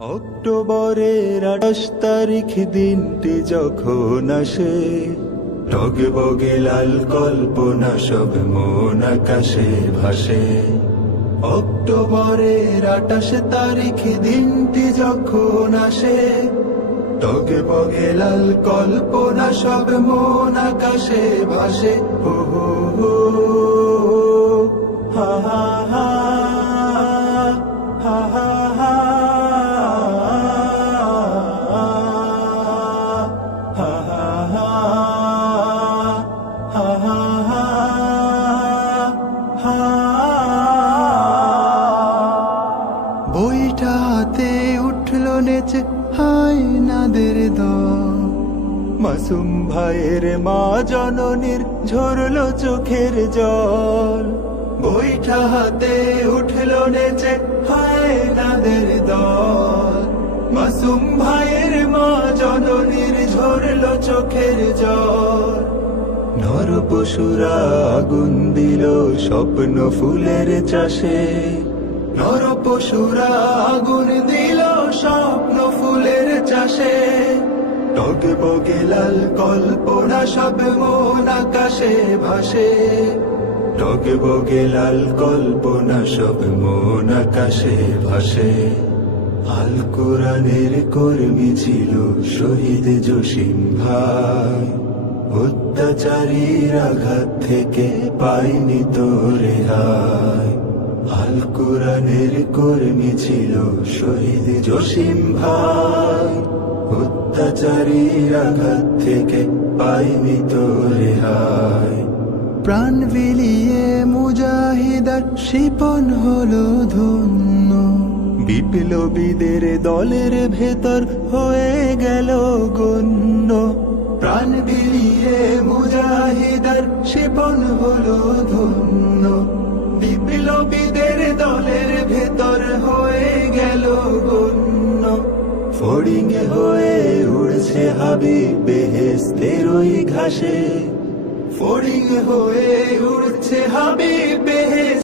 অক্টোবরের 28 তারিখ দিনটি যখন আসে, টগবগে লাল কল্পনা সব মন আকাশে ভাসে। অক্টোবরের 28 তারিখ দিনটি যখন আসে, টগবগে লাল কল্পনা সব মন আকাশে ভাসে। হো হো হো, হা হা হা, হা হা হা, বইটা হাতে উঠল নেচে হায় নাদের দল, মাসুম ভাইয়ের মা জননীর ঝরলো চোখের জল। বইটা হাতে উঠল নেচে হায় নাদের দল, মাসুম ভাইয়ের মা জননীর ঝরলো চোখের জল। নর পশুরা আগুন দিল স্বপ্ন ফুলের চাষে, নর পশুরা আগুন দিল স্বপ্ন ফুলের চাষে। টগবগে লাল কল্পনা সব মন আকাশে ভাসে, টগবগে লাল কল্পনা সব মন আকাশে ভাসে। আল কোরআনের কর্মী ছিল শহীদ জসিম ভাই, অত্যাচারীর আঘাত থেকে পাইনি তো রেহাই। আল কোরআনের কর্মী ছিল শহীদ জসিম ভাই, অত্যাচারীর আঘাত থেকে পাইনি তো রেহাই। প্রাণ বিলিয়ে মুজাহিদার শিপন হলো ধন্য, বিপ্লবীদের দলের ভেতর হয়ে গেল গণ্য। প্রাণ বিলিয়ে মুজাহিদার শিপন হলো ধন্য, বিপ্লবীদের দলের ভেতর হয়ে গেল গণ্য। ফড়িং হয়ে উড়ছে হাবিব বেহেশতের ওই ঘাসে, ফড়িং হয়ে উড়ছে হাবিব বেহেশতের